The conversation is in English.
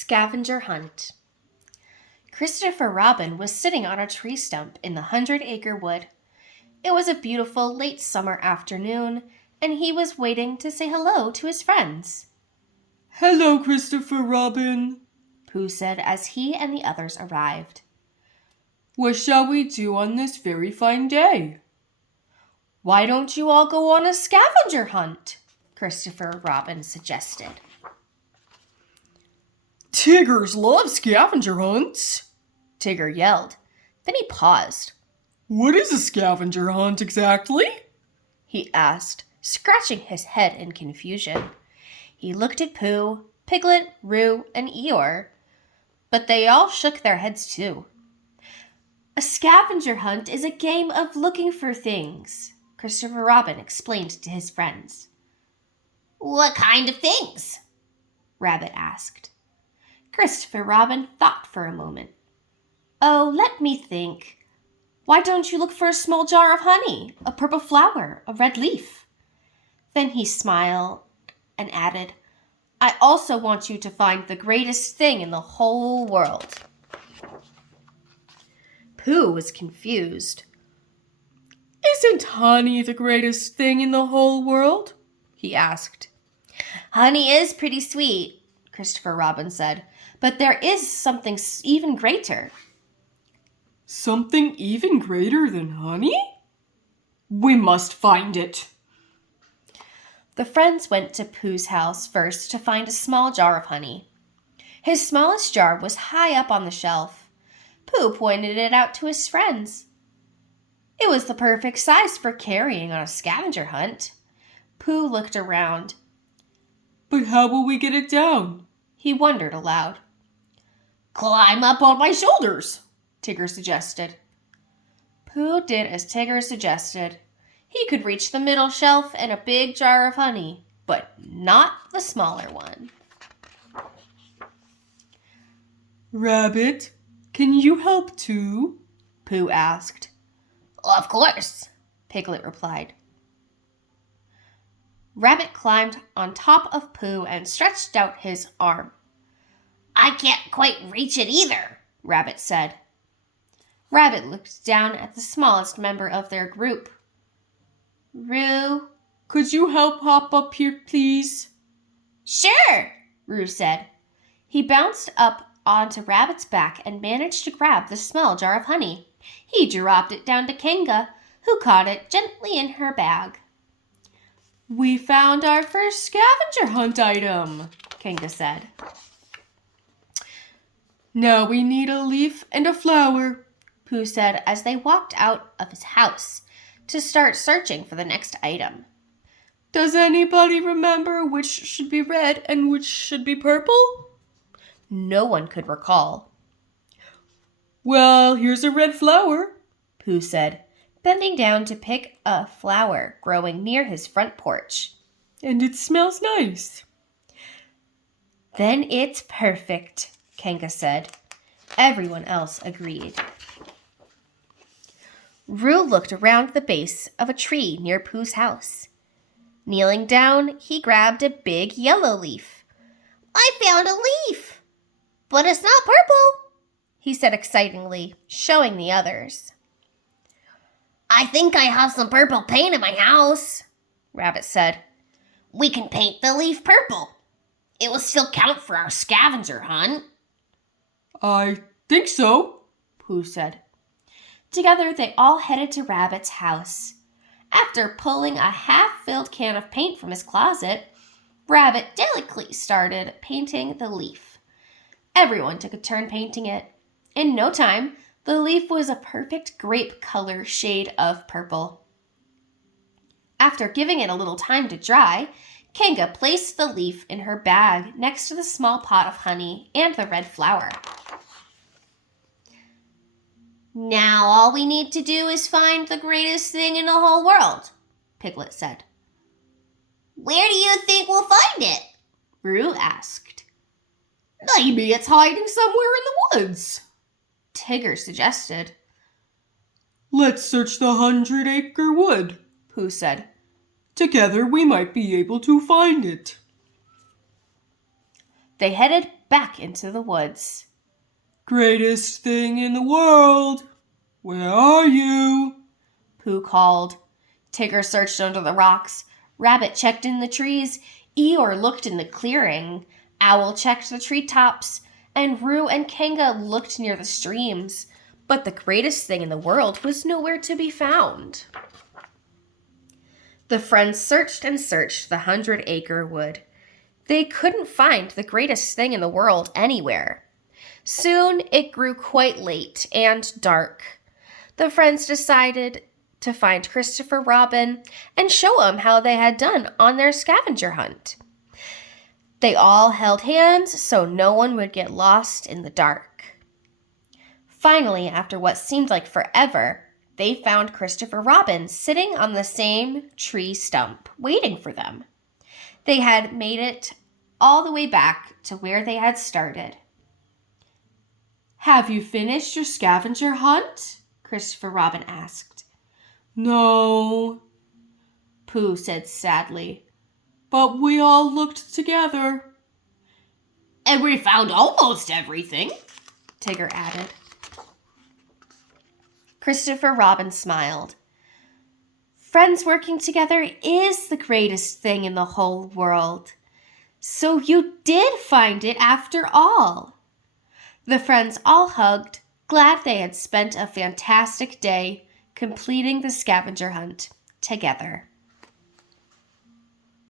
Scavenger Hunt. Christopher Robin was sitting on a tree stump in the 100-acre wood. It was a beautiful late summer afternoon, and he was waiting to say hello to his friends. "Hello, Christopher Robin," Pooh said as he and the others arrived. "What shall we do on this very fine day?" "Why don't you all go on a scavenger hunt?" Christopher Robin suggested. "Tigers love scavenger hunts," Tigger yelled. Then he paused. "What is a scavenger hunt exactly?" he asked, scratching his head in confusion. He looked at Pooh, Piglet, Roo, and Eeyore, but they all shook their heads too. "A scavenger hunt is a game of looking for things," Christopher Robin explained to his friends. "What kind of things?" Rabbit asked. Christopher Robin thought for a moment. "Oh, let me think. Why don't you look for a small jar of honey, a purple flower, a red leaf?" Then he smiled and added, "I also want you to find the greatest thing in the whole world." Pooh was confused. "Isn't honey the greatest thing in the whole world?" he asked. "Honey is pretty sweet," Christopher Robin said, "but there is something even greater." "Something even greater than honey? We must find it." The friends went to Pooh's house first to find a small jar of honey. His smallest jar was high up on the shelf. Pooh pointed it out to his friends. It was the perfect size for carrying on a scavenger hunt. Pooh looked around. "But how will we get it down?" He wondered aloud. "Climb up on my shoulders," Tigger suggested. Pooh did as Tigger suggested. He could reach the middle shelf and a big jar of honey, but not the smaller one. "Rabbit, can you help too?" Pooh asked. "Of course," Piglet replied. Rabbit climbed on top of Pooh and stretched out his arm. "I can't quite reach it either," Rabbit said. Rabbit looked down at the smallest member of their group. "Roo?" "Could you help hop up here, please?" "Sure," Roo said. He bounced up onto Rabbit's back and managed to grab the small jar of honey. He dropped it down to Kanga, who caught it gently in her bag. "We found our first scavenger hunt item," Kanga said. "Now we need a leaf and a flower," Pooh said as they walked out of his house to start searching for the next item. "Does anybody remember which should be red and which should be purple?" No one could recall. "Well, here's a red flower," Pooh said, bending down to pick a flower growing near his front porch. "And it smells nice." "Then it's perfect," Kanga said. Everyone else agreed. Roo looked around the base of a tree near Pooh's house. Kneeling down, he grabbed a big yellow leaf. "I found a leaf, but it's not purple," he said excitedly, showing the others. "I think I have some purple paint in my house," Rabbit said. "We can paint the leaf purple. It will still count for our scavenger hunt." "I think so," Pooh said. Together, they all headed to Rabbit's house. After pulling a half-filled can of paint from his closet, Rabbit delicately started painting the leaf. Everyone took a turn painting it. In no time, the leaf was a perfect grape color shade of purple. After giving it a little time to dry, Kanga placed the leaf in her bag next to the small pot of honey and the red flower. "Now all we need to do is find the greatest thing in the whole world," Piglet said. "Where do you think we'll find it?" Roo asked. "Maybe it's hiding somewhere in the woods," Tigger suggested. "Let's search the 100-acre wood," Pooh said. "Together we might be able to find it." They headed back into the woods. Greatest thing in the world. Where are you? Pooh called. Tigger searched under the rocks. Rabbit checked in the trees. Eeyore looked in the clearing. Owl checked the treetops. And Roo and Kanga looked near the streams. But the greatest thing in the world was nowhere to be found. The friends searched and searched the 100-acre wood. They couldn't find the greatest thing in the world anywhere. Soon it grew quite late and dark. The friends decided to find Christopher Robin and show him how they had done on their scavenger hunt. They all held hands so no one would get lost in the dark. Finally, after what seemed like forever, they found Christopher Robin sitting on the same tree stump, waiting for them. They had made it all the way back to where they had started. Have you finished your scavenger hunt? Christopher Robin asked. No, Pooh said sadly. But we all looked together. And we found almost everything, Tigger added. Christopher Robin smiled. Friends working together is the greatest thing in the whole world. So you did find it after all. The friends all hugged, glad they had spent a fantastic day completing the scavenger hunt together.